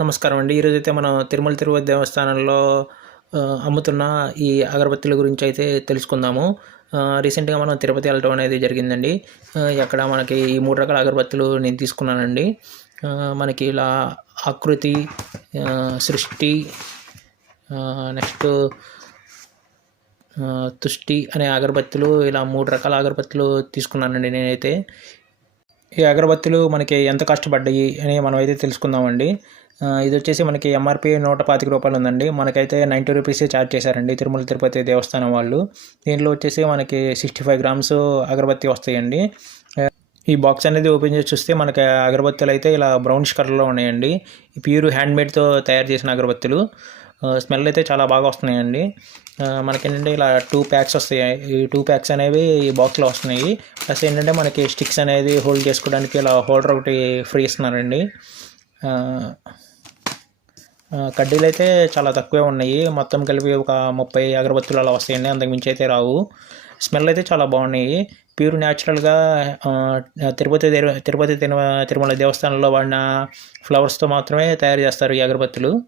నమస్కారం అండి. ఈరోజు అయితే మనం తిరుమల తిరుపతి దేవస్థానంలో అమ్ముతున్న ఈ అగరబత్తుల గురించి అయితే తెలుసుకుందాము రీసెంట్గా మనం తిరుపతి వెళ్ళడం అనేది జరిగిందండి. ఎక్కడ అక్కడ మనకి ఈ మూడు రకాల అగరబత్తులు నేను తీసుకున్నానండి. మనకి ఇలా ఆకృతి సృష్టి నెక్స్ట్ తుష్టి అనే అగరబత్తులు ఇలా మూడు రకాల అగరబత్తులు తీసుకున్నానండి నేనైతే. ఈ అగరబత్తులు మనకి ఎంత కష్టపడ్డాయి అని మనం అయితే తెలుసుకుందామండి. ఇది వచ్చేసి మనకి ఎంఆర్పి నూట పాతిక రూపాయలు ఉందండి. మనకైతే నైంటీ రూపీస్ ఛార్జ్ చేశారండి తిరుమల తిరుపతి దేవస్థానం వాళ్ళు. దీంట్లో వచ్చేసి మనకి సిక్స్టీ ఫైవ్ గ్రామ్స్ అగరబత్తి వస్తాయండి. ఈ బాక్స్ అనేది ఓపెన్ చేసి చూస్తే మనకి అగరబత్తులు అయితే ఇలా బ్రౌనిష్ కలర్లో ఉన్నాయండి. ఈ ప్యూర్ హ్యాండ్మేడ్తో తయారు చేసిన అగరబత్తులు. స్మెల్ అయితే చాలా బాగా వస్తున్నాయండి. మనకేంటంటే ఇలా టూ ప్యాక్స్ వస్తాయి. ఈ టూ ప్యాక్స్ అనేవి ఈ బాక్స్లో వస్తున్నాయి. ప్లస్ ఏంటంటే మనకి స్టిక్స్ అనేది హోల్డ్ చేసుకోవడానికి ఇలా హోల్డర్ ఒకటి ఫ్రీ ఇస్తున్నారండి. కడ్డీలు అయితే చాలా తక్కువే ఉన్నాయి. మొత్తం కలిపి ఒక ముప్పై అగరబత్తులు అలా వస్తాయండి. అంతకుమించి అయితే రావు. స్మెల్ అయితే చాలా బాగున్నాయి. ప్యూర్ న్యాచురల్గా తిరుపతి తిరుపతి తిరుమ- తిరుమల దేవస్థానంలో వాడిన ఫ్లవర్స్తో మాత్రమే తయారు చేస్తారు ఈ అగరబత్తులు.